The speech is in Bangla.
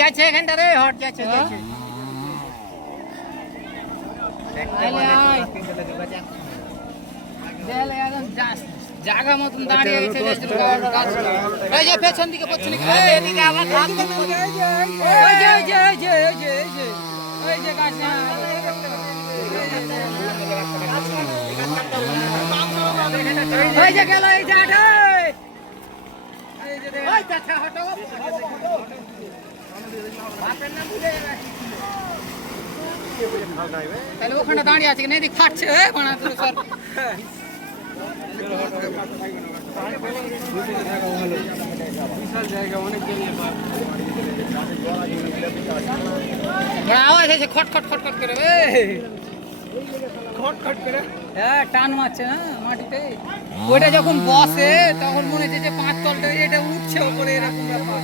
যাচ্ছে এখানটা রে হট যাচ্ছে জায়গা মতন দাঁড়িয়ে গেছে এই যে পেছন দিকে পড়ছে এদিকে আবার ওই যে গেল এই জায়গা তাহলে ওখানে দাঁড়িয়ে আছে এদিক ফাটছে স্যার আওয়াজ আছে খটখট খটখট করে খটখট করে হ্যাঁ টান মারছে না মাটিতে ওইটা যখন বসে তখন মনে হচ্ছে যে 5 তলটা এটা উঠছে ওপরে এরকম ব্যাপার